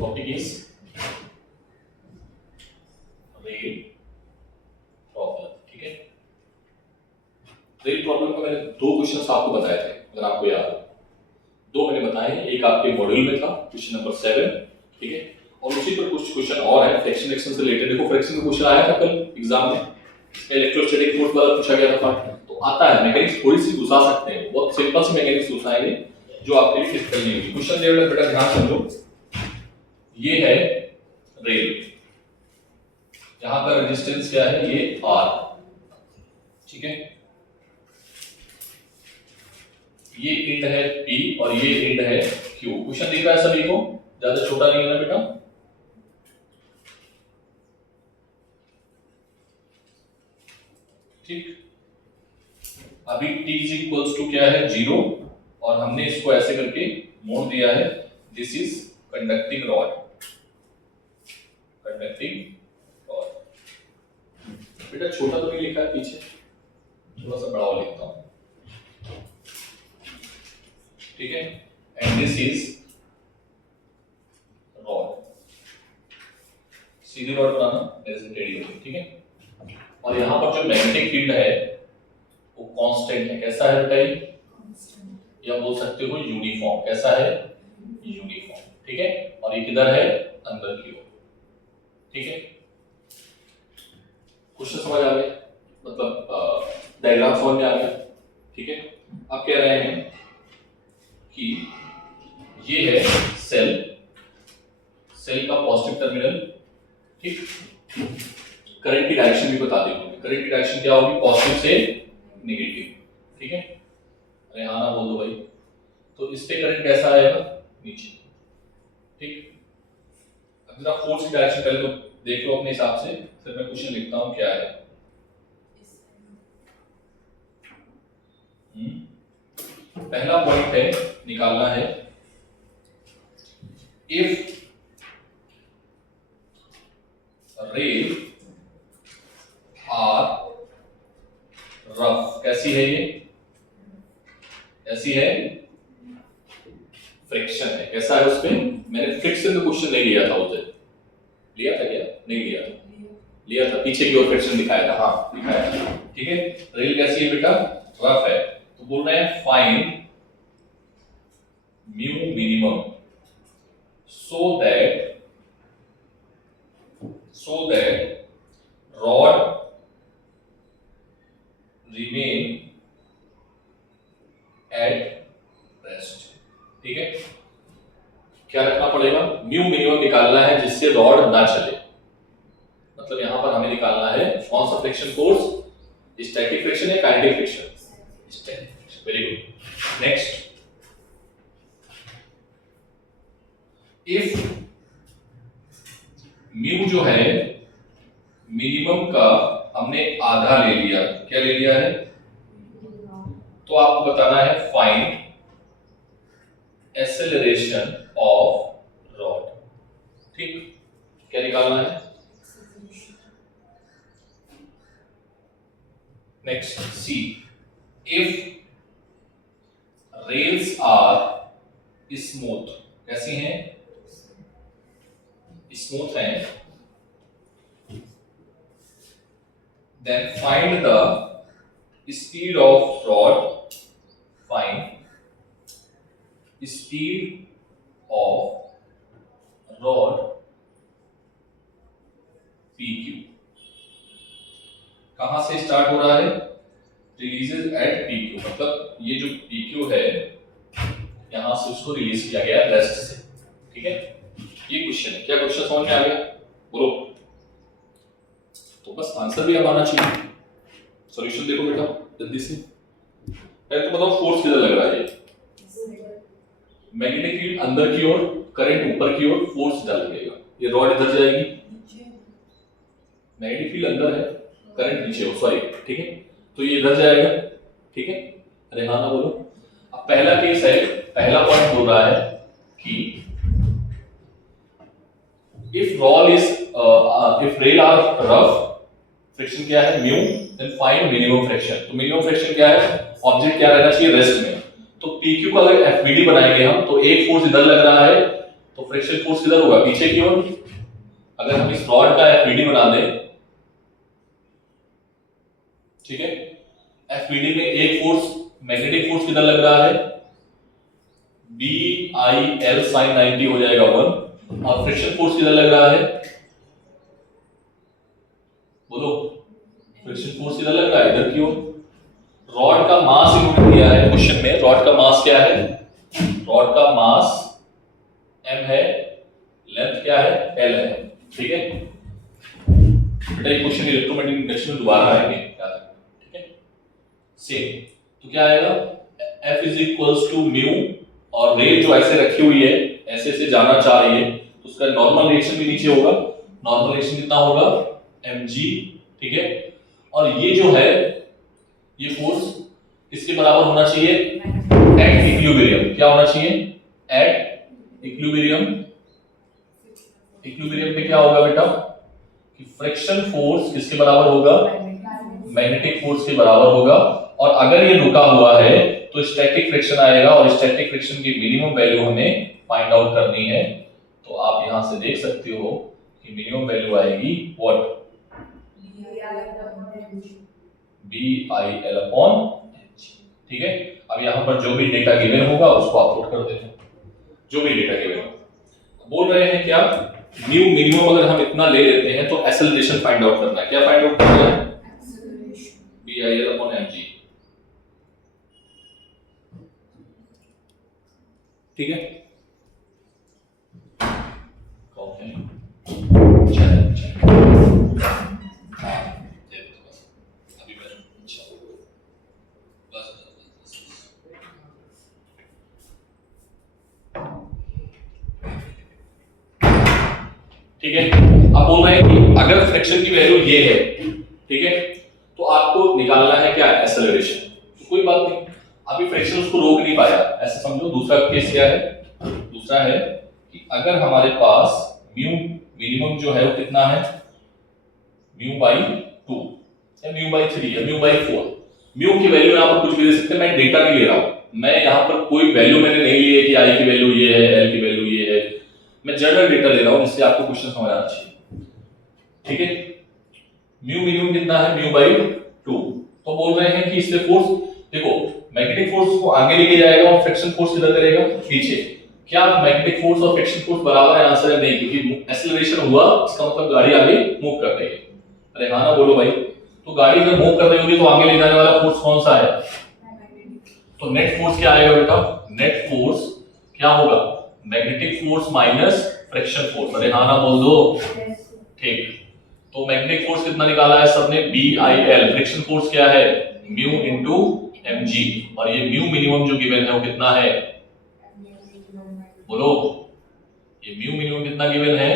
Topic is rail problem. ठीक है, rail problem का मैंने 2 क्वेश्चन आपको बताए थे, अगर आपको याद हो। 2 मैंने बताए हैं, एक आपके मॉड्यूल में था क्वेश्चन नंबर 7, ठीक है, और उसी पर कुछ क्वेश्चन और है फ्रैक्शन एक्शन से रिलेटेड। देखो फ्रैक्शन का क्वेश्चन आया था कल एग्जाम में, इलेक्ट्रोस्टैटिक फोर्स वाला पूछा गया था पार्ट, तो आता है। मैकेनिक्स थोड़ी सी घुसा सकते हैं, बहुत सिंपल से मैकेनिक्स घुसाएंगे जो आपके लिए फिट करनी होगी। क्वेश्चन लेवल बेटा ध्यान समझो, ये है रेल, यहां का रेजिस्टेंस क्या है, ये R, ठीक है, ये एंड है P और ये एंड है Q। क्वेश्चन दिख रहा है सभी को, ज्यादा छोटा नहीं है ना बेटा। ठीक, अभी T इज इक्वल्स टू क्या है, 0, और हमने इसको ऐसे करके मोड़ दिया है, this is conducting rod, conducting rod. बेटा छोटा तो नहीं लिखा है पीछे, थोड़ा सा बड़ा और लिखता हूं, ठीक है, एंड दिस इज रॉड, सीधी रॉड बनाना ऐसे टेढ़ी होगी, ठीक है। और यहां पर जो मैग्नेटिक फील्ड है वो कांस्टेंट है, कैसा है बेटा, या बोल सकते हो यूनिफॉर्म, कैसा है, यूनिफॉर्म, ठीक है। और ये किधर है, अंदर की ओर, ठीक है। क्वेश्चन समझ आ गया, मतलब डायग्राम समझ में आ गया, ठीक है। अब कह रहे हैं कि ये है सेल, सेल का पॉजिटिव टर्मिनल, ठीक, करंट की डायरेक्शन भी बता देंगे, करंट की डायरेक्शन क्या होगी, पॉजिटिव से नेगेटिव, ठीक है। अरे हाँ ना बोल दो भाई। तो इस पे करंट कैसा आएगा, नीचे, ठीक। अब जरा फोर्स की डायरेक्शन पहले तो देख लो अपने हिसाब से, फिर मैं क्वेश्चन लिखता हूं क्या है। पहला पॉइंट है, निकालना है, इफ रेल आर रफ, कैसी है ये, ऐसी है, फ्रिक्शन है, कैसा है उसपे, मैंने फ्रिक्शन का क्वेश्चन नहीं लिया था उधर, लिया था क्या, नहीं लिया था, लिया था, पीछे की ओर फ्रिक्शन दिखाया था, हाँ दिखाया था, ठीक है। रेल कैसी है बेटा, रफ है, तो बोल रहे हैं find mu minimum so that rod remain at rest, ठीक है। क्या रखना पड़ेगा, म्यू मिनिमम निकालना है जिससे रॉड ना चले, मतलब यहां पर हमें निकालना है कौन सा फ्रिक्शन फोर्स, स्टैटिक फ्रिक्शन या kinetic friction, static friction, very good. Next, if mu जो है मिनिमम का हमने आधा ले लिया, क्या ले लिया है, तो आपको बताना है फाइंड एक्सेलरेशन ऑफ रॉड, ठीक, क्या निकालना है। Next C, if rails are smooth, कैसी हैं, स्मूथ हैं, then find the speed of rod, find speed of rod PQ, कहां से स्टार्ट हो रहा है, रिलीजेस एट PQ, मतलब ये जो PQ है यहां से उसको रिलीज किया गया रेस्ट से, ठीक है। ये क्वेश्चन है, क्या क्वेश्चन समझ में आ गया, बोलो। तो बस आंसर भी अब आना चाहिए, सॉल्यूशन देखो बेटा जल्दी से। पहले तो बताओ फोर्स किधर लग रहा है, मैग्नेटिक फील्ड अंदर की ओर, करंट ऊपर की ओर, फोर्स इधर लगेगा, ये रॉड इधर जाएगी, मैग्नेटिक फील्ड अंदर है, करंट नीचे हो, सॉरी, ठीक है, तो ये इधर जाएगा, ठीक है। अरे हाँ ना बोलो। अब पहला केस है, पहला पॉइंट बोल रहा है कि if rail are rough, friction क्या है, mu, then find minimum friction, तो मिनिमम फ्रिक्शन क्या है, ऑब्जेक्ट क्या रहना चाहिए, रेस्ट में। तो PQ का अगर FBD बनाएंगे हम, तो एक फोर्स इधर लग रहा है, तो फ्रिक्शन फोर्स किधर होगा, पीछे की ओर। अगर हम इस रॉड का एफबीडी बना दें, ठीक है, एफबीडी में एक फोर्स मैग्नेटिक फोर्स किधर लग रहा है, बी आई एल साइन 90 हो जाएगा 1, और फ्रिक्शन फोर्स किधर लग रहा है, बोलो, फ्रिक्शन फोर्स किधर लग रहा है, इधर की ओर। रॉड का मास इन्होंने दिया है क्वेश्चन में, रॉड का मास क्या है, रॉड का मास m है, लेंथ क्या है, l है, ठीक है बेटा। ये क्वेश्चन इलेक्ट्रोमैग्नेटिक इंडक्शन में दोबारा आएंगे, याद रखना, ठीक है। सेम तो क्या आएगा, F is equals to mu, और रेट जो ऐसे रखी हुई है, ऐसे ऐसे जाना चाह रही है, तो उसका नॉर्मल रिएक्शन भी नीचे होगा। नॉर्मल रिएक्शन कितना होगा, mg, ठीक है। और ये जो है, ये फोर्स इसके बराबर होना चाहिए एट इक्विलिब्रियम। क्या होना चाहिए, एट इक्विलिब्रियम। इक्विलिब्रियम पे क्या होगा बेटा, कि फ्रिक्शन फोर्स किसके बराबर होगा, मैग्नेटिक फोर्स के बराबर होगा। और अगर ये रुका हुआ है तो स्टैटिक फ्रिक्शन आएगा, और स्टैटिक फ्रिक्शन की मिनिमम वैल्यू हमें फाइंड आउट करनी है। तो आप यहां से देख सकते हो कि मिनिमम वैल्यू आएगी व्हाट, BIL/H, ठीक है। अब यहां पर जो भी डेटा गिवन होगा उसको आप पुट कर देना, जो भी डेटा गिवन होगा। बोल रहे हैं क्या, न्यू मिनिमम अगर हम इतना ले लेते हैं तो एक्सेलरेशन फाइंड आउट करना है। क्या फाइंड आउट करना है, BIL/mg, ठीक है। ठीक है, अब बोल रहे हैं कि अगर फ्रिक्शन की वैल्यू ये है, ठीक है, तो आपको निकालना है क्या, एक्सेलरेशन। तो कोई बात नहीं, अभी फ्रिक्शन उसको रोक नहीं पाया, ऐसे समझो। दूसरा केस क्या है, दूसरा है कि अगर हमारे पास म्यू मिनिमम जो है वो कितना है, μ/2 या μ/3 या μ/4। म्यू की वैल्यू यहां पर कुछ भी दे सकते हैं, मैं डेटा नहीं ले रहा हूं, मैं यहां पर कोई वैल्यू मैंने नहीं ली है कि आई की वैल्यू ये है, एल की वैल्यू ये है, मैं जनरल डेटा ले रहा हूं जिससे आपको क्वेश्चन समझ आना चाहिए, ठीक है। म्यू मिनिमम कितना है, μ/2। तो बोल रहे हैं कि इससे फोर्स, देखो मैग्नेटिक फोर्स को आगे लेके जाएगा और फ्रिक्शन फोर्स किधर करेगा, पीछे। क्या मैग्नेटिक फोर्स और फ्रिक्शन फोर्स बराबर है, आंसर है नहीं, क्योंकि एक्सेलरेशन हुआ इसका मतलब गाड़ी आगे मूव कर रही है। अरे हाँ ना बोलो भाई, तो गाड़ी अगर मूव कर रही होगी तो आगे ले जाने वाला फोर्स कौन सा है, तो नेट फोर्स क्या आएगा बेटा, नेट फोर्स क्या होगा, magnetic force minus friction force. अरे हाँ ना बोल दो, ठीक। तो मैग्नेटिक फोर्स कितना निकाला है सबने, BIL, फ्रिक्शन फोर्स क्या है, म्यू इनटू mg, और ये म्यू मिनिमम जो गिवन है वो कितना है, बोलो, ये म्यू मिनिमम कितना गिवन है,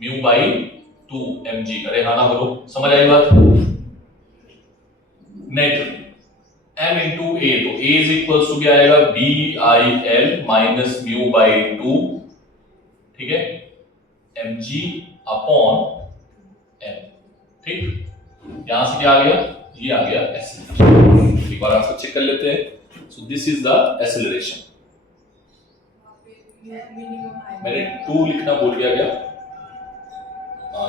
μ/2 mg। अरे हाँ ना बोलो, समझ आई बात। नेट m into a, तो a इज इक्वल्स टू क्या आएगा, BIL माइनस μ/2, ठीक है, mg/m, ठीक। यहां से क्या आ गया, ये आ गया एक्सेलरेशन। एक बार आंसर चेक कर लेते हैं। So this is the acceleration. मैंने 2 लिखना भूल गया क्या,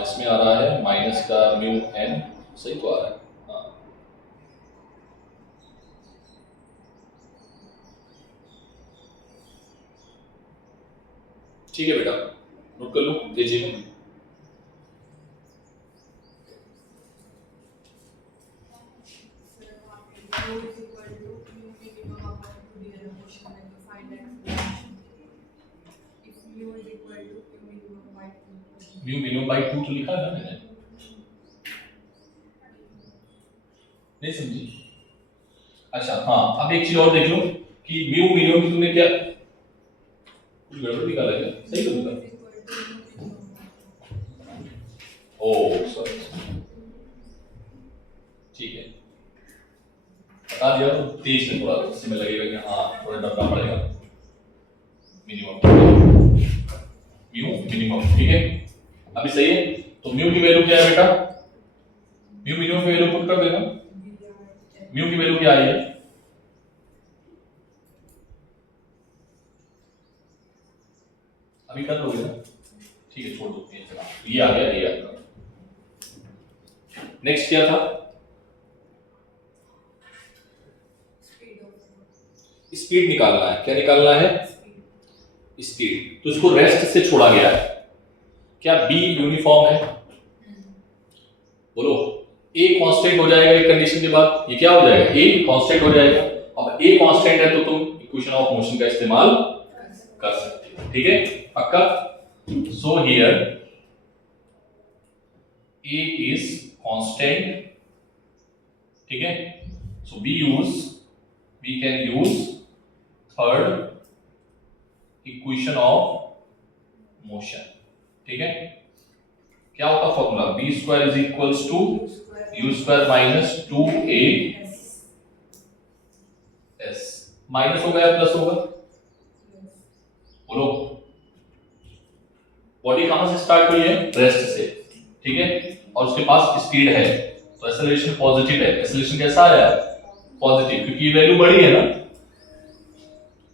इसमें आ रहा है माइनस का μn, सही तो आ रहा है, हाँ। ठीक है बेटा, नोट कर लो, भेजिए। म्यू मिनिमम/2 तो लिखा है ना मैंने, नहीं समझी। अच्छा हाँ, अब एक चीज और देख लो कि म्यू मिनिमम की तुमने क्या कुछ गड़बड़ निकाला क्या, सही तो निकाला, ओह सॉरी, ठीक है, बता दिया तो तेज है थोड़ा, इससे में लगेगा कि हाँ थोड़ा डरना पड़ेगा। मिनिमम, म्यू मिनिमम, ठीक है, अभी सही है। तो म्यू की वैल्यू क्या है बेटा, म्यू मिनिमम की वैल्यू पुट कर देना। म्यू की वैल्यू क्या आई है, अभी कर लोगे ना, ठीक है छोड़ दो ये आ गया ये आपका। नेक्स्ट क्या था, स्पीड निकालना है। क्या निकालना है, स्पीड। तो इसको रेस्ट से छोड़ा गया है। क्या बी यूनिफॉर्म है, बोलो। ए कांस्टेंट हो जाएगा एक कंडीशन के बाद, ये क्या हो जाएगा, ए कांस्टेंट हो जाएगा। अब ए कांस्टेंट है तो तुम इक्वेशन ऑफ मोशन का इस्तेमाल कर सकते हो, ठीक है पक्का। So here A is constant, ठीक है। So we can use third equation of motion, ठीक है। क्या होता है formula, B square is equals to U square minus 2a S. Minus होगा या प्लस होगा, बोलो। बॉडी कहां से स्टार्ट हुई है, रेस्ट से, ठीक है। और उसके पास स्पीड है तो एक्सेलरेशन पॉजिटिव है। एक्सेलरेशन कैसा आया, पॉजिटिव, क्योंकि ये वैल्यू बड़ी है ना,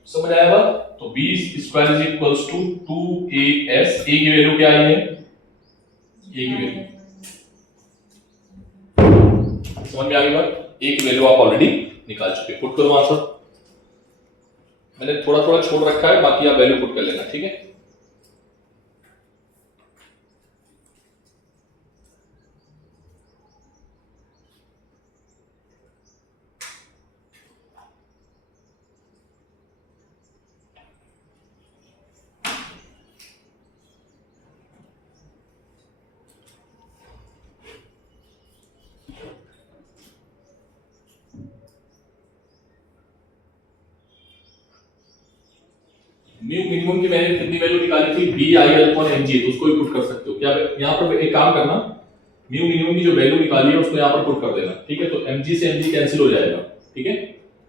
समझ आया बात। तो b square is equals to 2as। a की वैल्यू क्या आई है, a की वैल्यू समझ में आ गई बात। a की वैल्यू आप ऑलरेडी निकाल चुके, पुट करो आंसर। मैंने थोड़ा थोड़ा छोड़ रखा है, बाकी आप वैल्यू पुट कर लेना, ठीक है। म्यू मिनिमम की मैंने कितनी वैल्यू निकाली थी, B I upon M G, तो उसको भी पुट कर सकते हो। क्या यहाँ पर एक काम करना, म्यू मिनिमम की जो वैल्यू निकाली है उसको यहाँ पर पुट कर देना, ठीक है। तो एम जी से एम जी कैंसिल हो जाएगा, ठीक है।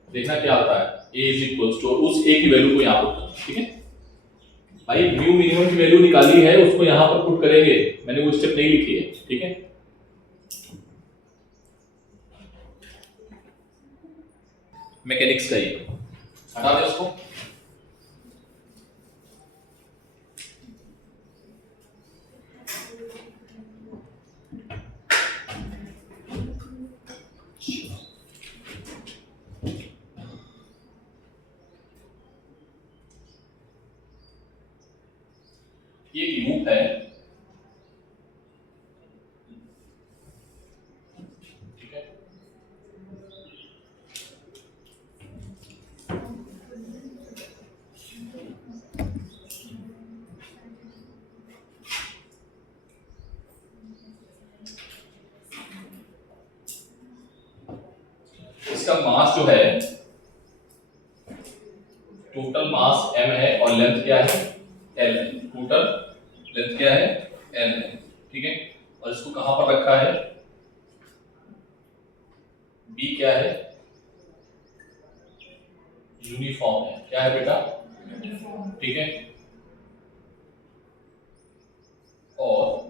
देखना क्या आता है, a इज इक्वल्स टू, उस a की वैल्यू को यहाँ पुट करना, ठीक है भाई। म्यू मिनिमम की वैल्यू निकाली है उसको यहाँ पर पुट करेंगे, मैंने वो स्टेप नहीं लिखी है, ठीक है। मैकेनिक्स का ये हटा दे उसको। ये लूप है, ठीक है। इसका मास जो है, टोटल मास m है और लेंथ क्या है, l है। टोटल लेंथ क्या है, l है, ठीक है। और इसको कहां पर रखा है, b क्या है, यूनिफॉर्म है। क्या है बेटा, ठीक है। और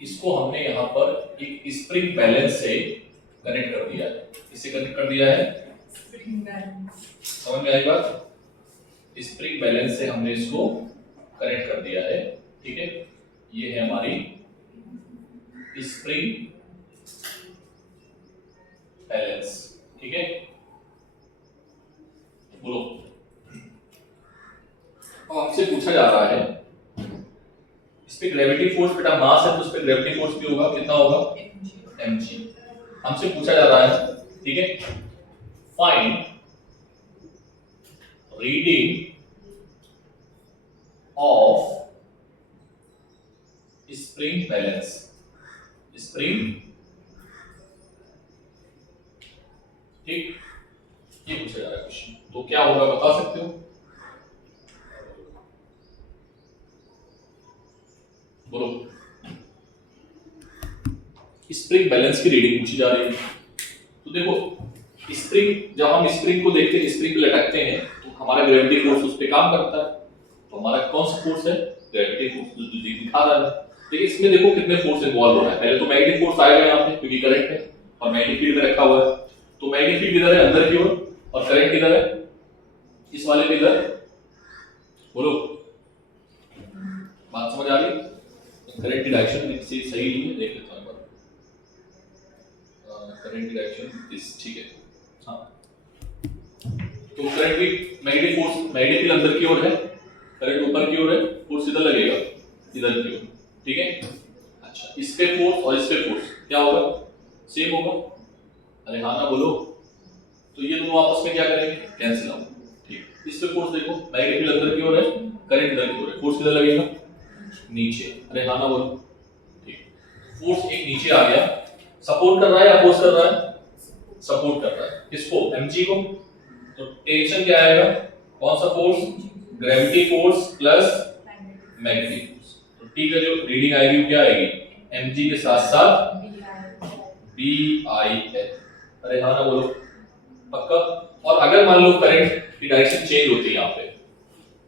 इसको हमने यहां पर एक स्प्रिंग बैलेंस से कनेक्ट कर दिया है। इससे कनेक्ट कर दिया है, समझ में आई बात। स्प्रिंग बैलेंस से हमने इसको कनेक्ट कर दिया है, ठीक है। ये है हमारी स्प्रिंग बैलेंस, ठीक है। बोलो, अब हमसे पूछा जा रहा है इस पे ग्रेविटी फोर्स, बेटा मास है तो उस पे ग्रेविटी फोर्स भी होगा, कितना होगा, mg। हमसे पूछा जा रहा है, ठीक है, find reading of spring balance, spring, ठीक, ये पूछा जा रहा है क्वेश्चन। तो क्या होगा बता सकते हो, बोलो। स्प्रिंग बैलेंस की रीडिंग पूछी जा रही है। तो देखो स्प्रिंग, जब हम स्प्रिंग को देखते हैं, स्प्रिंग लटकते हैं तो हमारा ग्रेविटी फोर्स उस पर काम करता है। तो हमारा कौन सा फोर्स है, ग्रेविटी फोर्स, जो दिखा रहा है। देखिए इसमें देखो कितने फोर्स इन्वॉल्व हो रहा है। पहले तो मैग्नेटिक फोर्स आएगा यहाँ पे क्योंकि करंट है और मैग्नेटिक फील्ड में रखा हुआ है। तो मैग्नेटिक फील्ड किधर है, अंदर की ओर, और करंट किधर है, इस वाले पे इधर, बोलो बात समझ आ रही? करंट की डायरेक्शन से सही नहीं है, देख लेता हूं एक बार। करंट की डायरेक्शन इस, ठीक है, हाँ। तो करंट भी मैग्नेटिक फोर्स, मैग्नेटिक फील्ड अंदर की ओर है, करंट ऊपर की ओर है, फोर्स इधर लगेगा, इधर की ओर, ठीक है। अच्छा, इस पे फोर्स और इस पे फोर्स क्या होगा? सेम होगा। अरे हाँ ना बोलो। तो ये दोनों आपस में क्या करेंगे? कैंसिल आउट, ठीक। इस पे फोर्स देखो, मैग्नेटिक फील्ड अंदर की ओर है, करंट इधर की ओर है, फोर्स किधर लगेगा? नीचे। अरे हाँ ना बोलो, ठीक। फोर्स एक नीचे आ गया, सपोर्ट कर रहा है या अपोज कर रहा है? सपोर्ट कर रहा है। किसको? mg को। तो टेंशन क्या आएगा? कौन सा force? Gravity force plus magnetic force. तो टी का जो रीडिंग आएगी वो क्या आएगी? mg के साथ साथ BIL। अरे हाँ ना बोलो, पक्का? और अगर मान लो करंट की डायरेक्शन चेंज होती है यहाँ पे,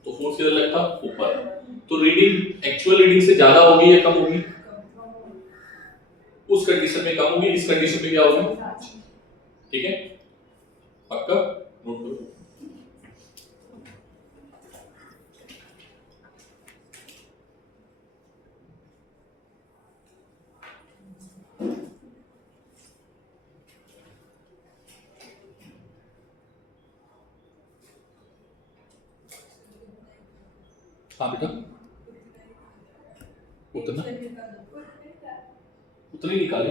तो फोर्स किधर लगता? ऊपर। तो रीडिंग एक्चुअल रीडिंग से ज्यादा होगी या कम होगी? उस कंडीशन में कम होगी, इस कंडीशन में क्या होगी? ठीक है, पक्का? नोट करो। हाँ बेटा, उतना उतनी निकाले।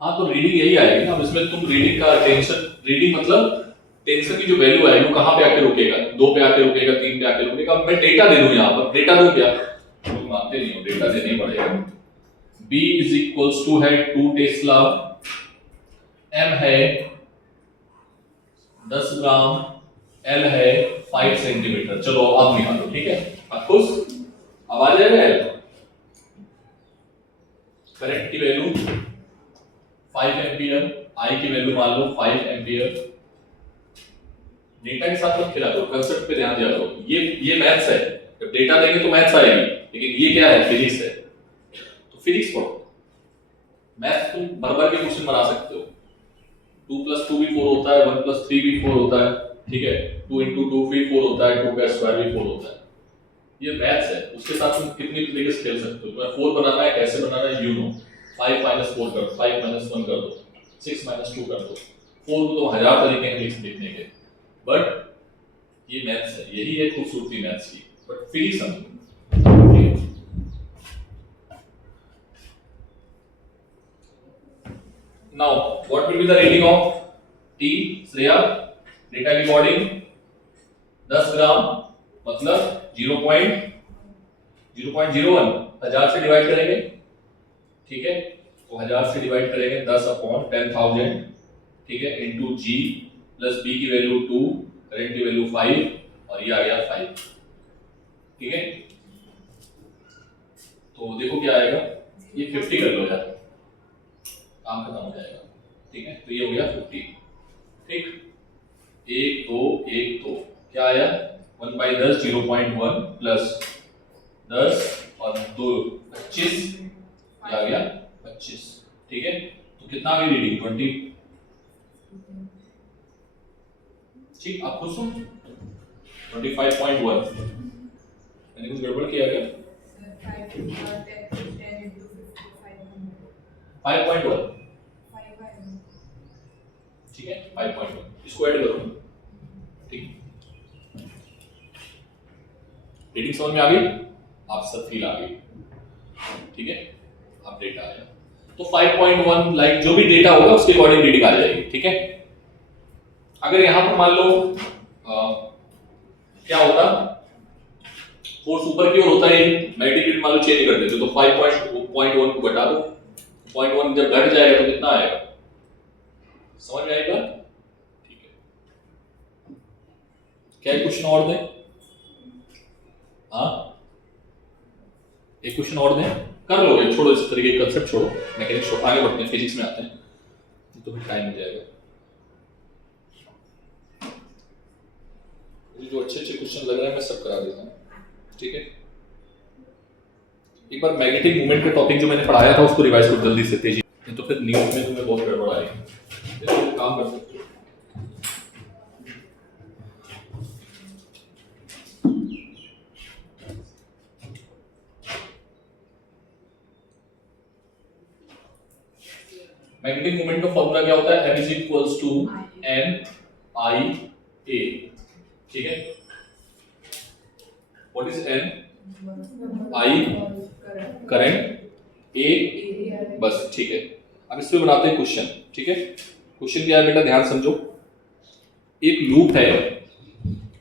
हाँ तो रीडिंग यही आएगी ना। अब इसमें तुम रीडिंग का टेंशन, रीडिंग मतलब टेंशन की जो वैल्यू आएगी वो कहाँ पे आके रुकेगा? 2 पे आके रुकेगा, 3 पे आके रुकेगा। अब मैं डेटा दे दूं, यहाँ पर डेटा दूं क्या? तुम मानते नहीं हो, डेटा देना ही पड़ेगा। B इज इक्वल्स टू है 2 टेस्ला, M है 10 ग्राम, L है 5 सेंटीमीटर। चलो अब निकालो, ठीक है? अब खुश, अब आ जाएगा करंट की वैल्यू 5 एम्पियर, I की वैल्यू मान लो 5 एम्पियर। डेटा के साथ मत खेला करो, कंसेप्ट पे ध्यान दिया करो। ये मैथ्स है, जब डेटा देंगे तो मैथ्स आएगी, लेकिन ये क्या है? फिजिक्स है। तो फिजिक्स पढ़ो। मैथ्स तुम भर के क्वेश्चन बना सकते हो। 2 + 2 भी 4 होता है, 1 + 3 भी 4 होता है, ठीक है? 2 × 2 भी 4 होता है, 2 का स्क्वायर भी 4 होता है। ये मैथ्स है, उसके साथ तुम कितनी तरीके से खेल सकते हो। तुम्हें 4 बनाना है, कैसे बनाना है, यू नो। 5 - 4 कर दो, 5 - 1 कर दो, 6 - 2 कर दो। 4 को तो 1000 तरीके हैं लिखने के, बट ये मैथ्स है, यही है खूबसूरती मैथ्स की। बट फिजिक्स समझो, ठीक है? Now what will be the reading of T? Shreya, data की बॉडी 10 ग्राम मतलब 0.01, 1000 से डिवाइड करेंगे, ठीक है? तो 1000 से डिवाइड करेंगे 10/10,000, ठीक है, इनटू जी प्लस बी की वैल्यू 2, करंट की वैल्यू 5 और ये आ गया 5, ठीक है? तो देखो क्या आएगा, ये 50 कर लो यार, काम खत्म हो जाएगा, ठीक है? तो ये हो गया 50, ठीक? 1 2 1 2 क्या आया? 1/10 0.1 प्लस 10 और 2 25, आ गया 25, ठीक है? तो कितना आ गई रीडिंग? 20, ठीक? आप खुश हो? 25.1। मैंने कुछ गड़बड़ किया क्या? 5.1, ठीक है? 5.1 इसको ऐड करो, ठीक? रीडिंग समझ में आ गई? आप सब फील आ गई, ठीक है? आप डेटा आया तो 5.1 लाइक जो भी डेटा होगा उसके अकॉर्डिंग रीडिंग आ जाएगी, ठीक है? अगर यहां पर मान लो क्या होता, फोर्स ऊपर की ओर होता है, मैग्नेटिक फील्ड मान लो चेंज कर देते तो 5.1 को घटा दो, 0.1 जब घट जाएगा तो कितना आएगा? समझ में आएगा? ठीक है, क्या क्वेश्चन और दें? हाँ, एक क्वेश्चन और दें, कर लोगे? छोड़ो इस तरीके के कंसेप्ट छोड़ो, मैकेनिक्स छोड़ो, आगे बढ़ते हैं, फिजिक्स में आते हैं, तो फिर टाइम मिल जाएगा। मुझे जो अच्छे क्वेश्चन लग रहे हैं मैं सब करा देता हूँ, ठीक है? एक बार मैग्नेटिक मूवमेंट का टॉपिक जो मैंने पढ़ाया था उसको रिवाइज करो जल्दी से, तेजी, नहीं तो फिर न्यूज में तुम्हें बहुत गड़बड़ आएगी। काम कर सकते हो। मैग्नेटिक मोमेंट का फॉर्मूला क्या होता है? m is equals to n I a, ठीक है। What is n? I current, a बस, ठीक है। अब इस पे बनाते हैं क्वेश्चन, ठीक है। क्वेश्चन क्या है बेटा, ध्यान समझो। एक लूप है,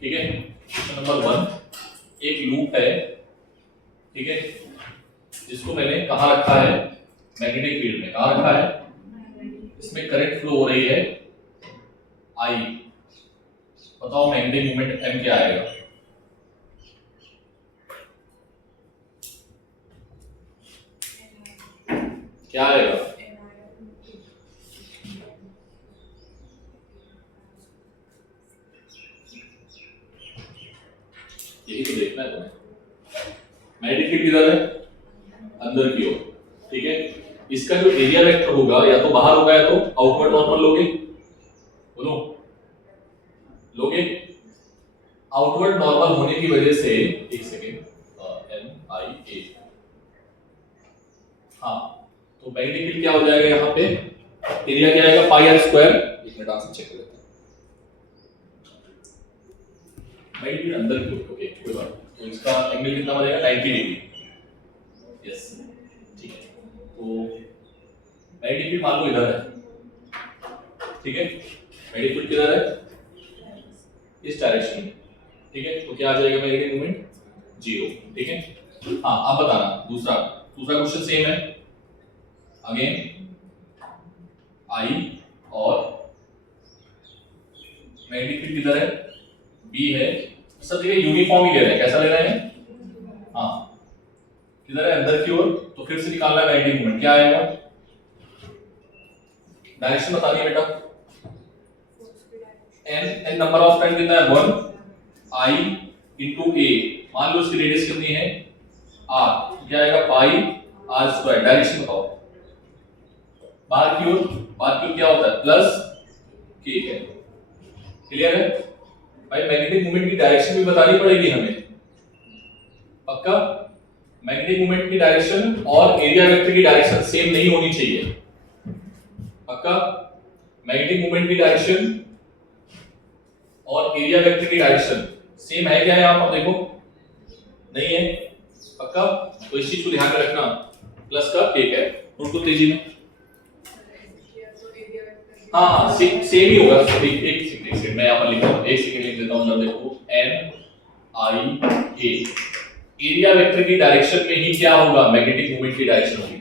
ठीक है, क्वेश्चन नंबर 1। एक लूप है, ठीक है, जिसको मैंने कहाँ रखा है? मैग्नेटिक फील्ड में। कहाँ रखा है? इसमें करंट फ्लो हो रही है I। बताओ मैग्नेटिक मोमेंट m क्या आएगा? क्या आएगा? यही तो देखना है तुम्हें। मैग्नेटिक फील्ड किधर है? अंदर की ओर, ठीक है। इसका जो एरिया वेक्टर होगा या तो बाहर होगा या तो आउटवर्ड नॉर्मल लोगे। बोलो, लोगे? आउटवर्ड नॉर्मल होने की वजह से, एक सेकेंड, MIA, हाँ, तो मैग्नेटिक फील्ड क्या हो जाएगा यहाँ पे? एरिया क्या आएगा? पाई आर स्क्वायर। एक मिनट आंसर चेक कर लेते हैं। मैग्नेटिक फील्ड अंदर की ओर, ओके, कोई बात नहीं। तो इसका एंगल कितना बनेगा? 90 डिग्री। यस, ठीक है। तो मैग्नेटिक फील्ड मान लो इधर है, ठीक है। मैग्नेटिक फील्ड किधर है? इस डायरेक्शन में, ठीक है। तो क्या आ जाएगा मैग्नेटिक मोमेंट? 0, ठीक है। हाँ, अब बताना दूसरा क्वेश्चन सेम है। अगेन I और मैग्नेटिक फील्ड किधर है? B है। सब जगह यूनिफॉर्म ही ले रहे हैं। कैसा ले रहे हैं? हाँ, किधर है? अंदर की ओर। तो फिर से निकालना है मैग्नेटिक मोमेंट। क्या आएगा? डायरेक्शन बतानी है बेटा। n नंबर ऑफ टर्न कितना है? 1 I into a। मान लो इसकी रेडियस कितनी है? r। क्या आएगा? पाई r स्क्वायर। डायरेक्शन बताओ। बाहर की ओर। बाहर की ओर क्या होता है? प्लस k है। क्लियर है भाई? मैग्नेटिक मोमेंट की डायरेक्शन भी बतानी पड़ेगी हमें, पक्का। मैग्नेटिक मोमेंट की डायरेक्शन और एरिया वेक्टर की डायरेक्शन सेम नहीं होनी चाहिए, पक्का। मैग्नेटिक मोमेंट की डायरेक्शन और एरिया वेक्टर की डायरेक्शन सेम है क्या? यहां पर देखो, नहीं है, पक्का। तो इस चीज को ध्यान में रखना। प्लस का एक है, उनको तेजी में। हाँ, सेम ही होगा। एक सेकंड मैं यहां पर लिख रहा हूं, एक सेकंड लिख देता हूं। देखो, NIA एरिया वेक्टर की डायरेक्शन में ही क्या होगा? मैग्नेटिक मोमेंट की डायरेक्शन होगी।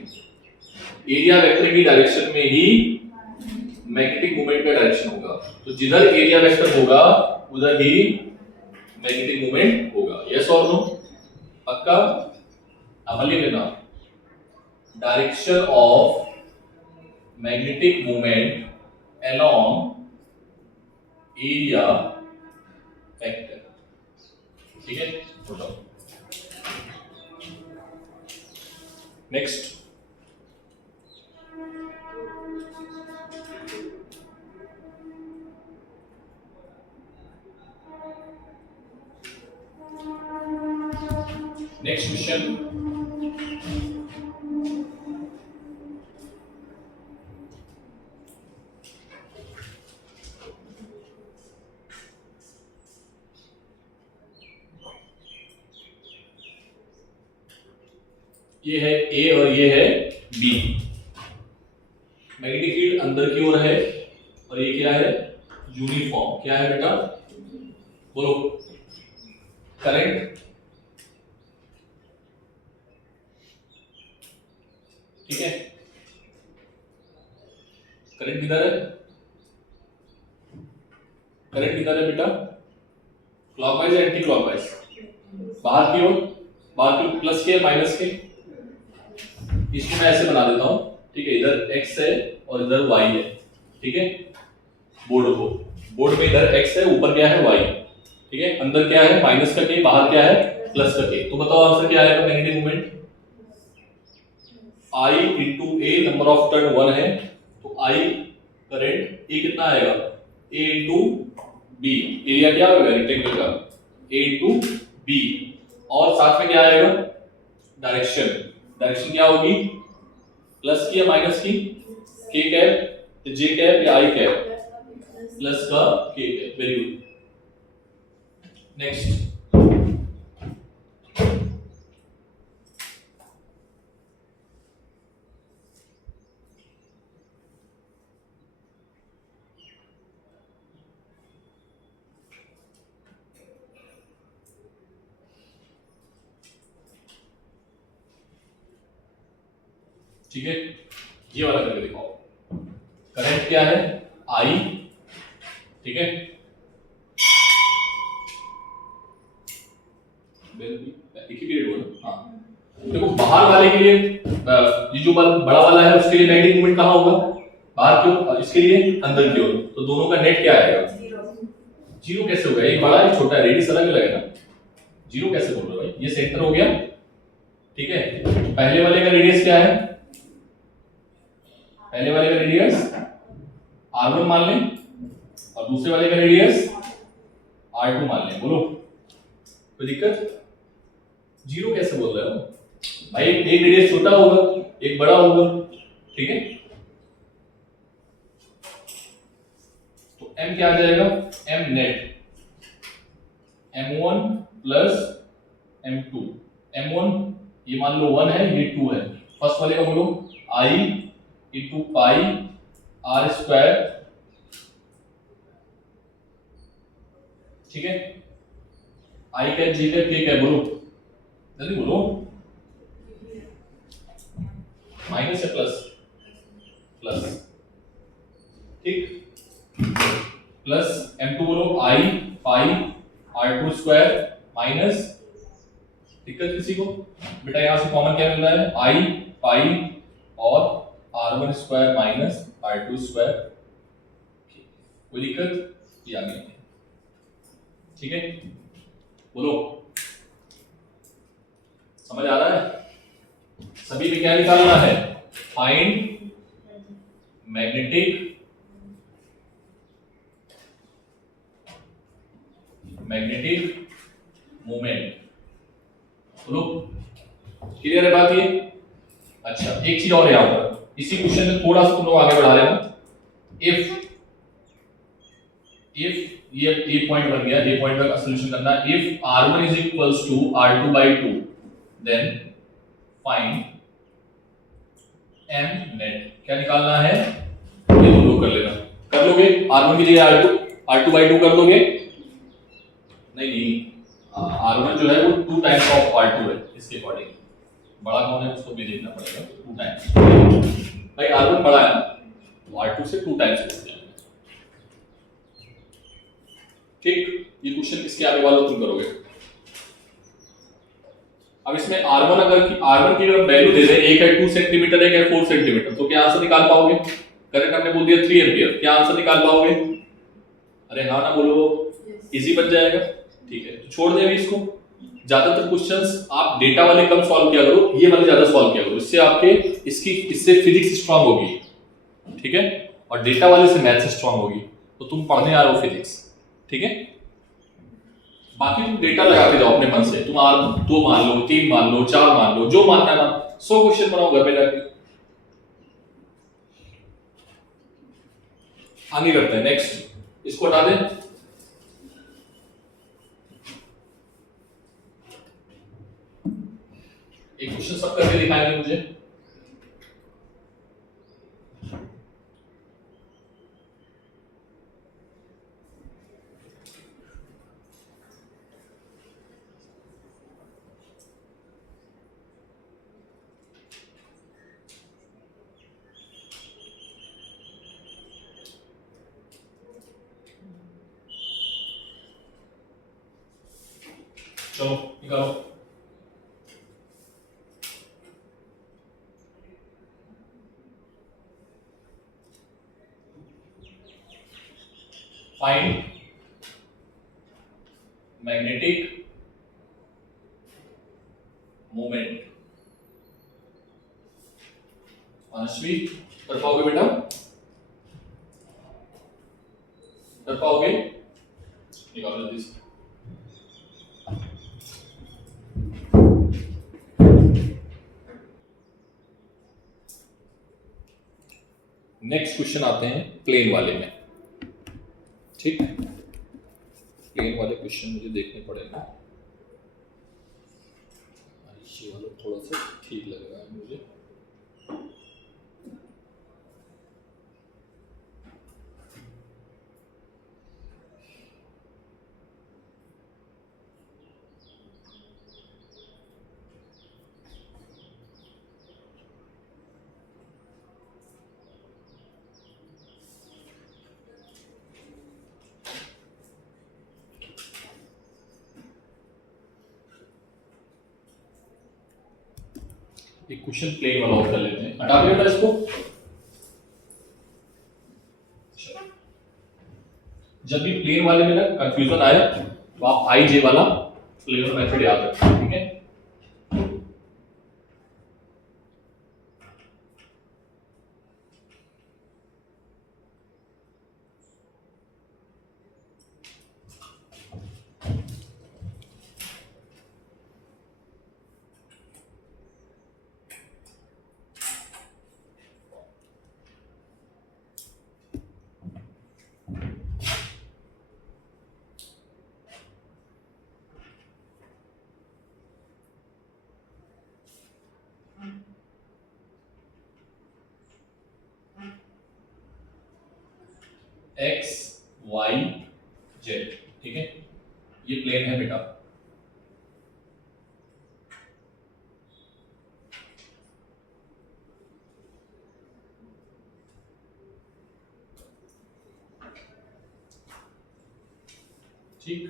एरिया वेक्टर की डायरेक्शन में ही मैग्नेटिक मोमेंट का डायरेक्शन होगा। तो जिधर एरिया वेक्टर होगा उधर ही मैग्नेटिक मोमेंट होगा। यस और नो? पक्का। अब लिख लेना, direction of magnetic moment along area vector, ठीक है। बताओ नेक्स्ट। नेक्स्ट क्वेश्चन, ये है A और ये है B। मैग्नेटिक फील्ड अंदर की ओर है और ये क्या है? यूनिफॉर्म। क्या है बेटा? बोलो। करंट, ठीक है। करंट किधर है? करंट किधर है बेटा? क्लॉकवाइज या एंटी क्लॉकवाइज? बाहर की ओर। बाहर की ओर प्लस के माइनस के। इसको मैं ऐसे बना देता हूं, ठीक है। इधर x है और इधर y है, ठीक है। बोर्ड में इधर x है, ऊपर क्या है? y, ठीक है। अंदर क्या है? माइनस का k, बाहर क्या है? प्लस का k। तो बताओ आंसर क्या आएगा? Magnetic moment I into a, number of turn 1 है, तो I करंट, a कितना आएगा? a into b, एरिया क्या होगा? रेक्टेंगल का, a into b, और साथ में क्या आएगा? डायरेक्शन क्या होगी? प्लस की या माइनस की? के कैप, जे कैप या आई कैप, प्लस का के कैप। Very good. नेक्स्ट, ठीक है, ये वाला करके दिखाओ। करंट क्या है, आई, ठीक है, एक ही पीरियड हुआ। हाँ, देखो बाहर वाले के लिए ये जो बड़ा वाला है उसके लिए नेगेटिव मूवमेंट कहाँ होगा, बाहर क्यों, इसके लिए अंदर की ओर। तो दोनों का नेट क्या आएगा, जीरो कैसे होगा, एक बड़ा एक छोटा है, रेडियस अलग अलग है ना, जीरो कैसे बोल रहे हो भाई, ये सेंटर हो गया, ठीक है। पहले वाले का रेडियस क्या है, पहले वाले का रेडियस r1 मान लें और दूसरे वाले का रेडियस r2 मान लें। बोलो कोई दिक्कत, जीरो कैसे बोल रहे हो भाई, एक रेडियस छोटा होगा एक बड़ा होगा, ठीक है। तो m क्या आ जाएगा, m net, m1 plus m2, m1 ये मान लो 1 है, ये 2 है, फर्स्ट वाले का बोलो i into pi R square, ठीक है। I cap, G cap, K cap, बोलो जल्दी बोलो, माइनस या प्लस, प्लस, ठीक, प्लस m2 बोलो आई पाई r2 स्क्वायर माइनस, दिक्कत किसी को, बेटा यहां से कॉमन क्या मिल रहा है, आई पाई और r1 square minus r2 square, कोई दिक्कत, ये आ गया, ठीक है। बोलो समझ आ रहा है, सभी में क्या निकालना है, फाइंड मैग्नेटिक मोमेंट। बोलो क्लियर है बात ये। अच्छा एक चीज और है यहां पर, इसी क्वेश्चन में थोड़ा सा तुम लोग आगे बढ़ा लेना, इफ ये ए पॉइंट बन गया, ए पॉइंट का सॉल्यूशन करना, if r1 is equals to r2/2 then find m net, क्या निकालना है, ये तुम लोग कर लेना, कर लोगे, r1 की जगह r2/2 कर दोगे, नहीं r1 जो है वो 2 टाइम्स ऑफ r2 है, इसके अकॉर्डिंग बड़ा कौन है उसको भी देखना पड़ेगा, 2 टाइम्स, भाई r1 बड़ा है तो r2 से 2 टाइम्स हो जाएगा, ठीक। ये क्वेश्चन इसके आगे वाला तुम करोगे। अब इसमें r1 r1 की अगर वैल्यू दे दे, एक है 2 सेंटीमीटर, एक है 4 सेंटीमीटर, तो क्या आंसर निकाल पाओगे, करंट हमने बोल दिया 3 एम्पियर, क्या आंसर निकाल पाओगे, अरे हाँ ना बोलो, इजी बन जाएगा, ठीक है। तो छोड़ दे अभी इसको, ज्यादातर क्वेश्चंस आप डेटा वाले कम सॉल्व किया करो, ये वाले ज्यादा सॉल्व किया करो, इससे आपके इससे फिजिक्स स्ट्रांग होगी, ठीक है, और डेटा वाले से मैथ्स स्ट्रांग होगी, तो तुम पढ़ने आ रहे हो फिजिक्स, ठीक है। बाकी तुम डेटा लगा के जाओ अपने मन से, तुम 2 मान लो, 3 मान लो, 4 मान लो, जो मानना है ना, 100 क्वेश्चन बनाओ घर पे जाके। आगे करते हैं, नेक्स्ट इसको हटा दें, एक क्वेश्चन सब करके दिखाएंगे मुझे, चलो निकालो, फाइंड मैग्नेटिक मोमेंट। मनस्वी कर पाओगे बेटा, कर पाओगे, निकालो जल्दी से। नेक्स्ट क्वेश्चन आते हैं प्लेन वाले में। ठीक, प्लेन वाले क्वेश्चन मुझे देखने पड़ेगा, ये वाला थोड़ा सा ठीक लग रहा है मुझे। एक क्वेश्चन प्लेन वाला और कर लेते हैं, हटा के बेटा इसको। जब भी प्लेन वाले में ना कंफ्यूजन आए तो आप आई जे वाला प्लेन मेथड याद रखें, ठीक है। एक्स वाई जेड, ठीक है, ये प्लेन है बेटा। ठीक,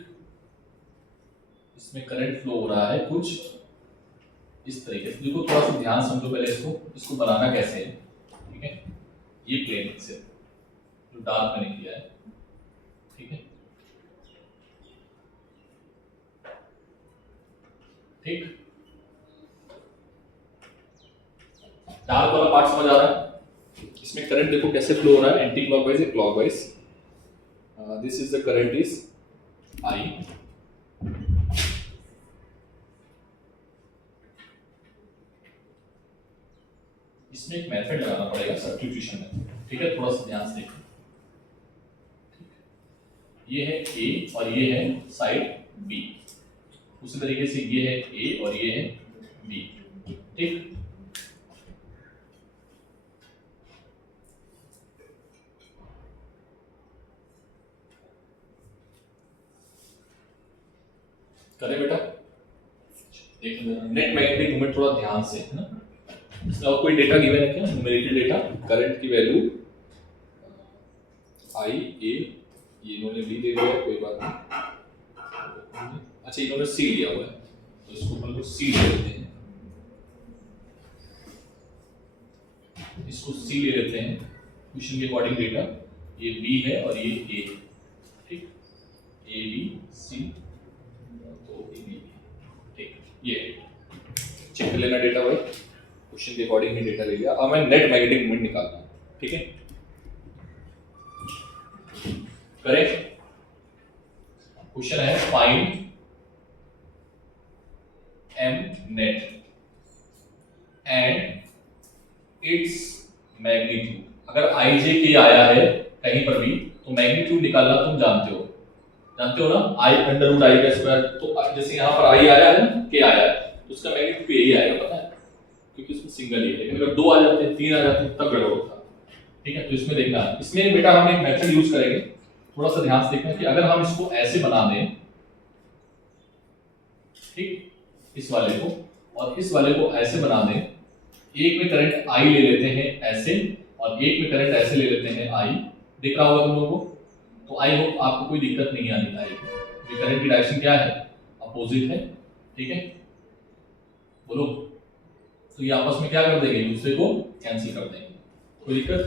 इसमें करंट फ्लो हो रहा है कुछ इस तरीके से। देखो थोड़ा सा ध्यान समझो पहले इसको बनाना कैसे है, ठीक है। ये प्लेन से जो डार्क मैंने किया है, ठीक है, ठीक। डार्क वाला पार्ट समझ आ रहा है। इसमें करंट देखो कैसे फ्लो हो रहा है, एंटी क्लॉकवाइज या clockwise. This is the current is I, इसमें एक मेथड लगाना पड़ेगा सब्स्टिट्यूशन में, ठीक है। थोड़ा सा ध्यान से देखो, ये है ए और ये है साइड बी, उसी तरीके से ये है ए और ये है बी, ठीक। करे बेटा, देख नेट मैग्नेटिक मोमेंट थोड़ा ध्यान से, है ना। इसमें और कोई डेटा गिवन है क्या, न्यूमेरिकल डेटा? करंट की वैल्यू आई ए, ये इन्होंने बी दे दिया, कोई बात नहीं। अच्छा, इन्होंने सी दिया हुआ है, तो इसको अपन को सी ले लेते हैं, इसको सी ले लेते हैं क्वेश्चन के अकॉर्डिंग डेटा। ये बी है और ये ए, ठीक, ए बी सी, तो ए बी, ठीक। ये चेक कर लेना डेटा भाई, क्वेश्चन के अकॉर्डिंग ही डेटा ले लिया। अब मैं नेट मैग्नेटिक मोमेंट निकालना है, ठीक है। करेक्ट, क्वेश्चन है find M net and its magnitude. अगर आई जे के आया है कहीं पर भी तो मैग्नीट्यूड निकालना तुम जानते हो ना, आई अंडर रूट आई का स्क्वायर। तो जैसे यहाँ पर आई आया है, के आया है, तो उसका मैग्नीट्यूड यही आएगा, पता है, क्योंकि उसमें सिंगल ही है। लेकिन अगर दो आ जाते हैं, तीन आ जाते हैं, तब गड़बड़ होता, ठीक है। तो इसमें देखना, इसमें बेटा हम एक मेथड यूज करेंगे, थोड़ा सा ध्यान से देखना कि अगर हम इसको ऐसे बना दें, ठीक, इस वाले को और इस वाले को ऐसे बना दें, एक में करंट आई ले लेते हैं ऐसे और एक में करंट ऐसे ले लेते हैं आई, दिख रहा होगा तुम लोगों को। तो आई होप आपको कोई दिक्कत नहीं आनी चाहिए। ये करंट की डायरेक्शन क्या है, अपोजिट है, ठीक है, बोलो। तो ये आपस में क्या कर देंगे, एक दूसरे को कैंसिल कर देंगे, कोई दिक्कत।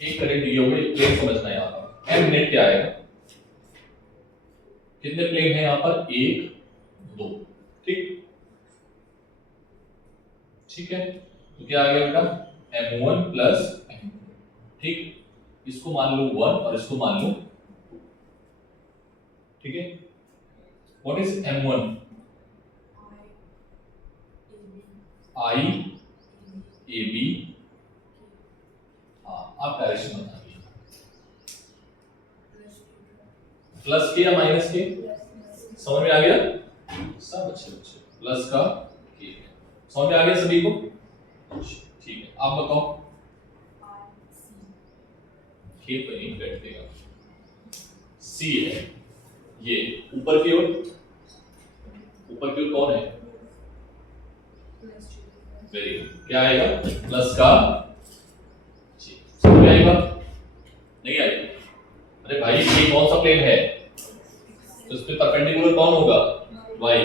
एक करंट ये हो गई, प्लेन समझना है यहाँ पर। एम नेट क्या आएगा, कितने प्लेन है यहाँ पर, एक दो, ठीक, ठीक है। तो क्या आ गया बेटा, m1 प्लस m2, ठीक। इसको मान लो 1 और इसको मान लो 2, ठीक है। What is m1, I AB, आप डायरेक्शन बता दिए, प्लस के या माइनस के, समझ में आ गया सब अच्छे बच्चे, प्लस का के समझ में आ गया सभी को, ठीक है आप बताओ, के पे नहीं बैठेगा, सी है ये ऊपर की ओर, ऊपर की ओर कौन है, वेरी गुड, क्या आएगा प्लस का, समझ में आई बात नहीं आई, अरे भाई ये कौन सा प्लेन है तो इस पे परपेंडिकुलर कौन होगा y,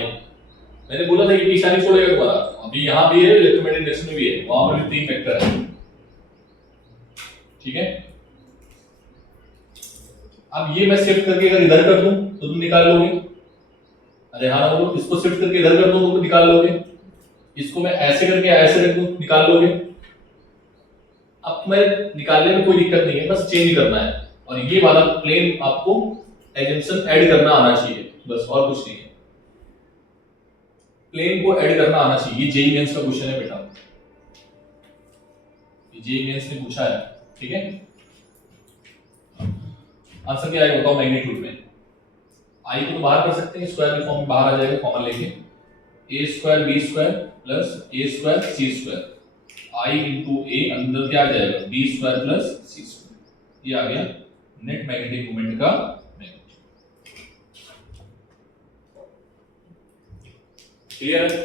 मैंने बोला था कि पीछा नहीं छोड़ेगा तुम्हारा, अभी यहाँ भी है इलेक्ट्रोमैग्नेटिक इंडक्शन में भी है, वहां पर भी 3 फैक्टर है, ठीक है। अब ये मैं शिफ्ट करके अगर इधर कर दूं तो तुम निकाल लोगे, अरे हाँ ना बोलो, इसको शिफ्ट करके इधर कर दूं तो तुम निकाल लोगे, इसको मैं ऐसे करके ऐसे रख दूं निकाल लोगे, अब मैं निकालने में कोई दिक्कत नहीं है, बस चेंज करना है, और ये वाला प्लेन आपको एजम्पशन ऐड करना आना चाहिए, बस और कुछ नहीं है, प्लेन को ऐड करना आना चाहिए, ये जेईई मेंस का क्वेश्चन है बेटा, ये जेईई मेंस ने पूछा है, ठीक है। आंसर क्या आएगा बताओ मैग्नीट्यूड में, आई को तो बाहर कर सकते हैं, स्क्वायर के फॉर्म में बाहर आ जाएगा कॉमन लेके, a square b square plus a square c square, i into a अंदर क्या आ जाएगा b square plus c square, ये आ गया नेट मैग्नेटिक मोमेंट का मैग्नीट्यूड, क्लियर है,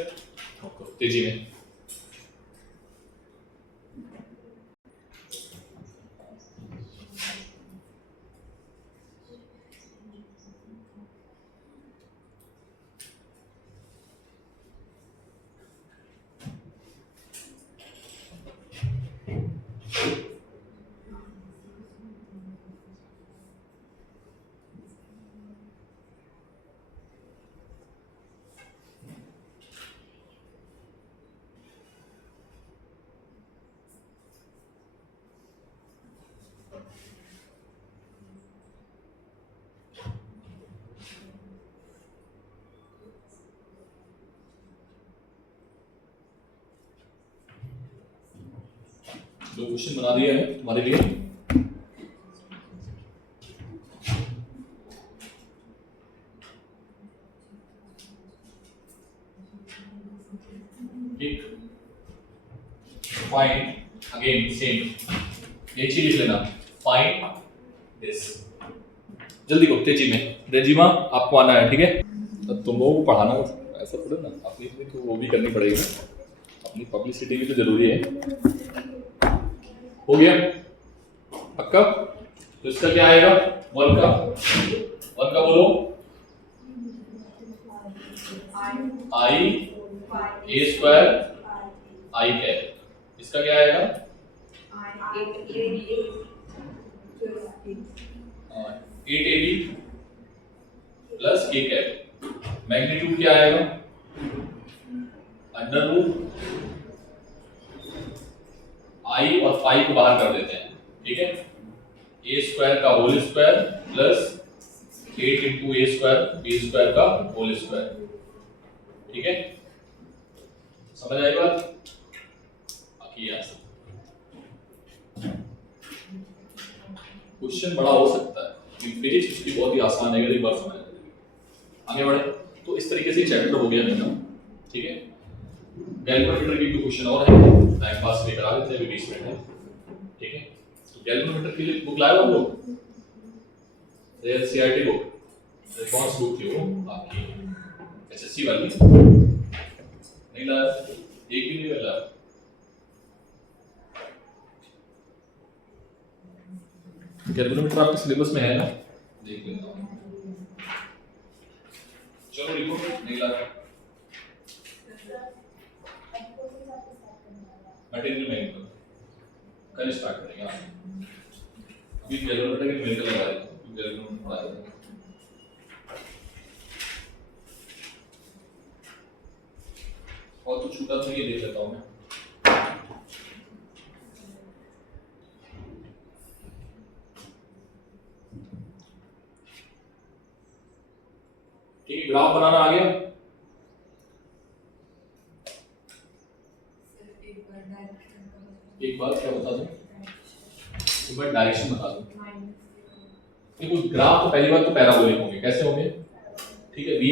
तेजी में दो क्वेश्चन बना दिया है तुम्हारे लिए, एक फाइंड अगेन सेम एक चीज लिख लेना, फाइंड दिस, जल्दी को तेजी में, रेजिमा आपको आना है, ठीक है, अब तुम लोगों को पढ़ाना ऐसा थोड़ा ना, अपनी तो वो भी करनी पड़ेगी, अपनी पब्लिसिटी भी तो जरूरी है, हो गया पक्का, तो इसका क्या आएगा 1 का बोलो, आई ए स्क्वायर आई कैप, इसका क्या आएगा 8ab प्लस के कैप, मैग्नीट्यूड क्या आएगा अंडर रूट आई और फाई को बाहर कर देते हैं, ठीक है, ए स्क्वायर का होल स्क्वायर प्लस 8 इंटू ए स्क्वायर बी स्क्वायर का होल स्क्वायर, ठीक है, समझ आई बात, बाकी क्वेश्चन बड़ा हो सकता है, फिजिक्स इसकी बहुत ही आसान है, अगर एक बार समझ आगे बढ़े तो इस तरीके से चैप्टर हो गया मेरा, ठीक है। गैल्वेनोमीटर की क्वेश्चन और है, टाइम पास में करा देते हैं 20 मिनट है, ठीक है, तो गैल्वेनोमीटर के लिए बुक लाए हो आप लोग, सीआरटी बुक, कौन सी बुक थी वो आपकी एसएससी वाली, नहीं लाया, एक भी नहीं लाया, गैल्वेनोमीटर आपके सिलेबस में है ना, देख लेता हूँ, चलो लिखो, नहीं लाया, मटेरियल में कल स्टार्ट करेंगे, अभी गैल्वेनोमीटर के मेडिकल लगा रहे हैं, गैल्वेनोमीटर पढ़ा रहे हैं, और तो छूटा तो ये देख लेता हूँ मैं, ठीक है, ग्राफ बनाना आ गया, एक बात क्या बता दूं, उसके बाद डायरेक्शन बता दो। देखो ग्राफ तो पहली बात तो पैराबोलिक होंगे, कैसे होंगे, ठीक है, बी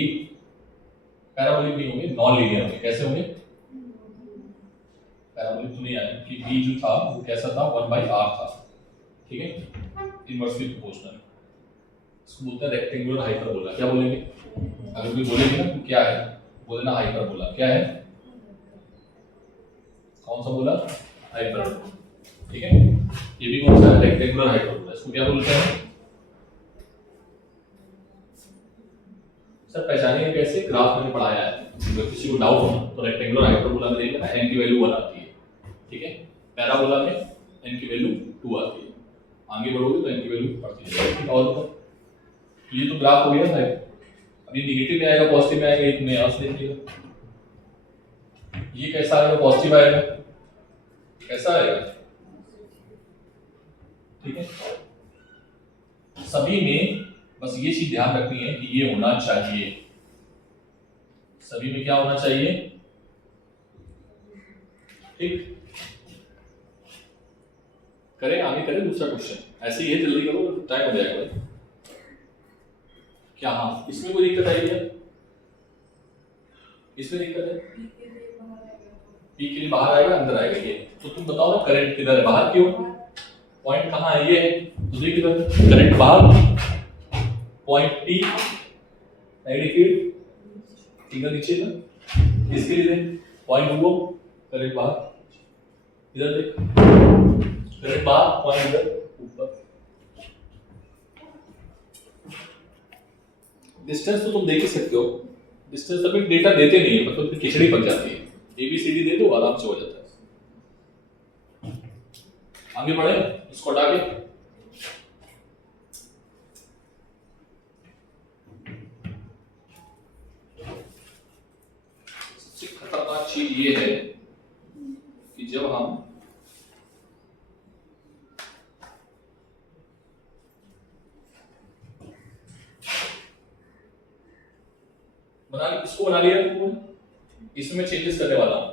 पैराबोलिक नहीं होंगे, नॉन लीनियर होंगे। कैसे होंगे, पैराबोलिक तो नहीं आएगा कि बी जो था वो कैसा था, 1/r था, ठीक है, इनवर्सली प्रोपोर्शनल। इसको बोलते हैं रेक्टेंगुलर हाइपरबोला। क्या बोलेंगे, अगर कोई बोलेंगे ना तो क्या है, बोले ना हाइपरबोला। क्या है, कौन सा बोला, हाइपरबोला, ठीक है। ये भी कौन सा है, रेक्टेंगुलर हाइपरबोला। इसको क्या बोलते हैं सर, पहचानिए कैसे, ग्राफ मैंने पढ़ाया है, अगर किसी को डाउट हो तो रेक्टेंगुलर हाइपरबोला में देखना n की वैल्यू 1 आती है, ठीक है, पैराबोला में n की वैल्यू 2 आती है। आगे बढ़ोगे तो n की वैल्यू बढ़ती जाएगी। और ये तो ग्राफ हो गया ना, अभी नेगेटिव में आएगा पॉजिटिव में आएगा, एक में यहाँ से देखिएगा, ये कैसा आएगा, पॉजिटिव आएगा, कैसा आएगा, ठीक है। सभी में बस ये चीज ध्यान रखनी है कि ये होना चाहिए, सभी में क्या होना चाहिए, ठीक। करें आगे, करें दूसरा क्वेश्चन, ऐसे ही है, जल्दी करो, टाइम हो जाएगा भाई। क्या, हाँ इसमें कोई दिक्कत आई है, इसमें दिक्कत है, पी के लिए बाहर आएगा अंदर आएगा, ये तो तुम बताओ ना करंट किधर है, बाहर क्यों, पॉइंट कहाँ है, ये है, तो देखिए किधर करंट बाहर, पॉइंट टी नेगेटिव, इधर नीचे था, इसके लिए पॉइंट वो करंट बाहर, इधर देख करंट बाहर, पॉइंट इधर ऊपर। डिस्टेंस तो तुम देख ही सकते हो, डिस्टेंस अभी डेटा देते नहीं है, मतलब फिर खिचड़ी पक जाती है, ABCD दे दो आराम से हो जाता है। आगे बढ़े, इसको हटा के सबसे खतरनाक चीज ये है कि जब हम इसको बना लिया, इसमें चेंजेस करने वाला हूं,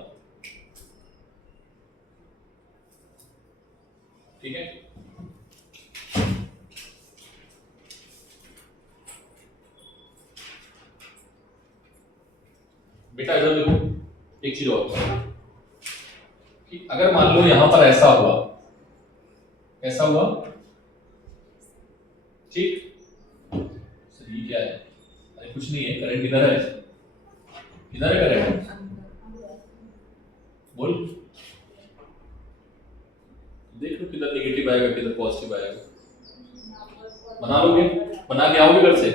ठीक है। बेटा इधर देखो, एक चीज और कि अगर मान लो यहां पर ऐसा हुआ, ऐसा हुआ, ठीक, सर ये क्या है, अरे कुछ नहीं है, करंट किधर है, किधर है करंट, बोल, देख लो किधर नेगेटिव आएगा किधर पॉजिटिव आएगा, बना लोगे, बना के आओगे घर से,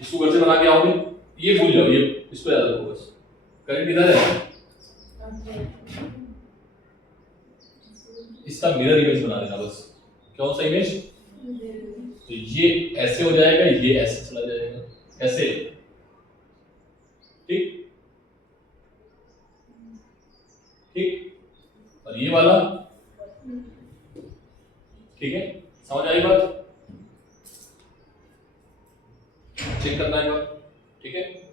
इसको घर से बना के आओगे, ये भूल जाओ, ये इसको याद रखो बस, करंट किधर है, इसका मिरर इमेज बना देना बस, कौन सा इमेज, तो ये ऐसे हो जाएगा, ये ऐसे चला जाएगा, ऐसे, ठीक, ठीक, और ये वाला, ठीक है, समझ आई बात, चेक करना है बात, ठीक है।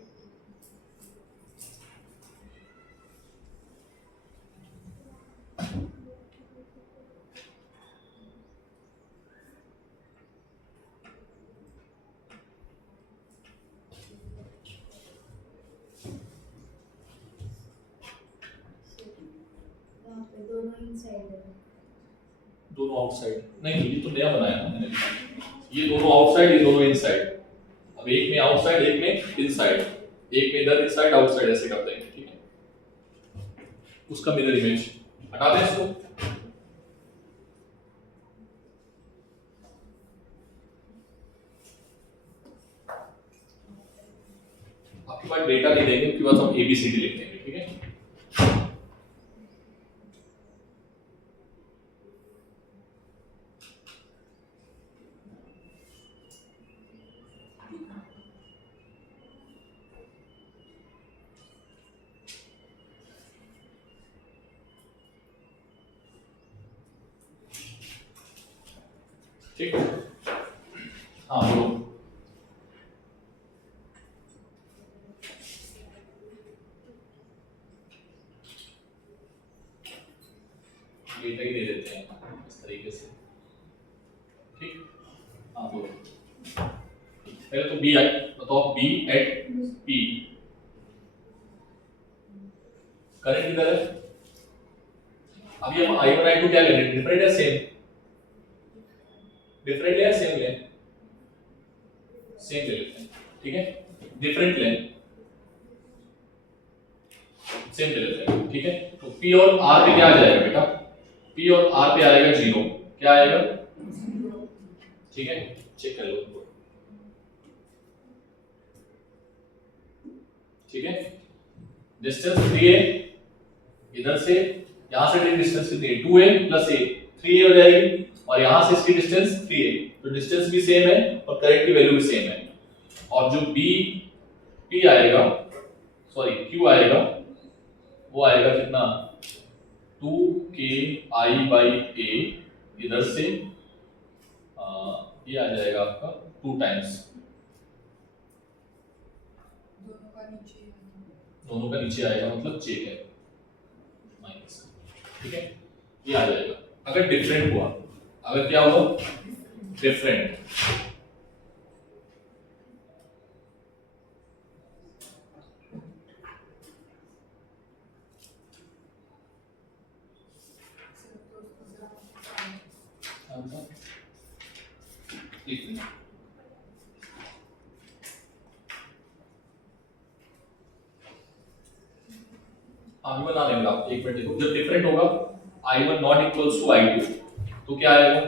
दोनों आउटसाइड नहीं, ये तो नया बनाया ना मैंने, ये दोनों आउटसाइड, ये दोनों इनसाइड, अब एक में आउटसाइड एक में इनसाइड, एक में इधर इनसाइड आउटसाइड, ऐसे कर देंगे, ठीक है। उसका मिरर इमेज हटा दें इसको, आपके पास डेटा नहीं देंगे, उसके बाद हम ABCD लिख देंगे, ठीक है। ठीक, हाँ बोलो, डेटा ही दे देते हैं इस तरीके से, पहले तो बी आई बताओ, बी एट पी करंट किधर है? अभी हम I1 I2 क्या ले रहे हैं, डिफरेंट या सेम? डिफरेंट या सेम ले? सेम ले लेते हैं, ठीक है। डिफरेंट ले, सेम ले लेते हैं, ठीक है। तो P और R पे क्या आ जाएगा बेटा? P और R पे आएगा 0, क्या आएगा? ठीक है, चेक कर लो, ठीक है। डिस्टेंस 3a, इधर से यहां से डिस्टेंस कितनी है? 2a प्लस a, 3a हो जाएगी, और यहां से इसकी डिस्टेंस 3a, तो डिस्टेंस भी सेम है और करंट की वैल्यू भी सेम है। और जो P आएगा, सॉरी Q आएगा, वो आएगा कितना? 2KI/A, इधर से ये आ जाएगा आपका 2 टाइम्स, दोनों का नीचे आएगा, मतलब चेक है माइनस, ठीक है। ये आ जाएगा अगर डिफरेंट हुआ। अगर क्या हुआ? डिफरेंट, अभी बना लेंगे आप, एक मिनट देखो। जब डिफरेंट होगा I1 not equals to I2, तो क्या आएगा?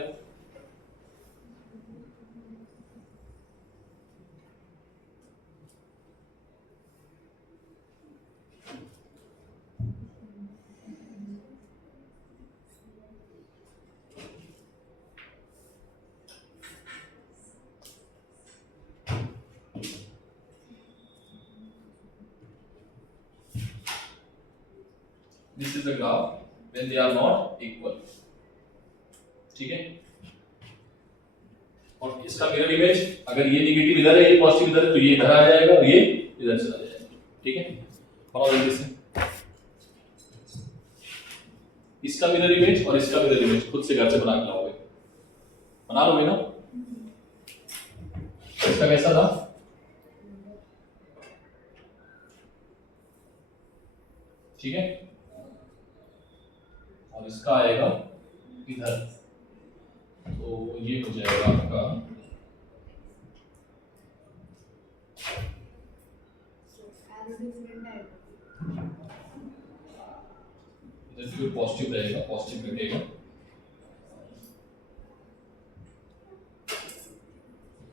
This is the graph when they are not equal, ठीक है। और इसका मिरर इमेज, अगर ये नेगेटिव इधर है, ये पॉजिटिव इधर है, तो ये इधर आ जाएगा और ये इधर चला जाएगा, ठीक है। बनाओ जल्दी से इसका मिरर इमेज और इसका मिरर इमेज, खुद से घर से बना के लाओगे, बना लोगे ना? इसका कैसा था? ठीक है, और इसका आएगा इधर, तो ये हो जाएगा आपका इधर भी पॉजिटिव रहेगा, पॉजिटिव घटेगा,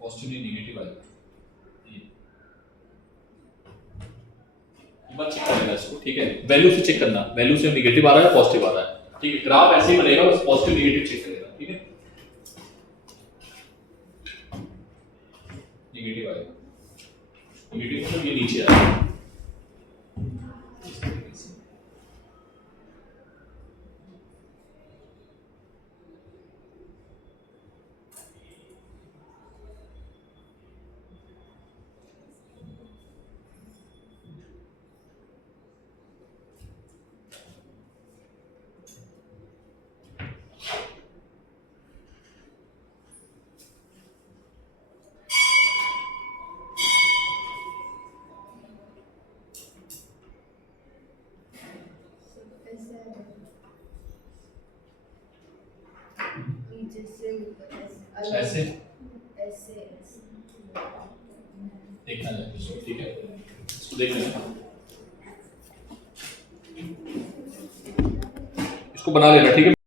पॉजिटिव नहीं नेगेटिव आएगा। एक बार चेक कर लेना इसको, ठीक है। वैल्यू से चेक करना, वैल्यू से नेगेटिव आ रहा है पॉजिटिव आ रहा है, ठीक है। ग्राफ ऐसे ही बनेगा, बस पॉजिटिव नेगेटिव चेक करेगा, ठीक है। नेगेटिव आएगा, नेगेटिव मतलब ये नीचे आएगा, ऐसे देखना है इसको, ठीक है। इसको देख लेना, इसको बना लेना, ठीक है।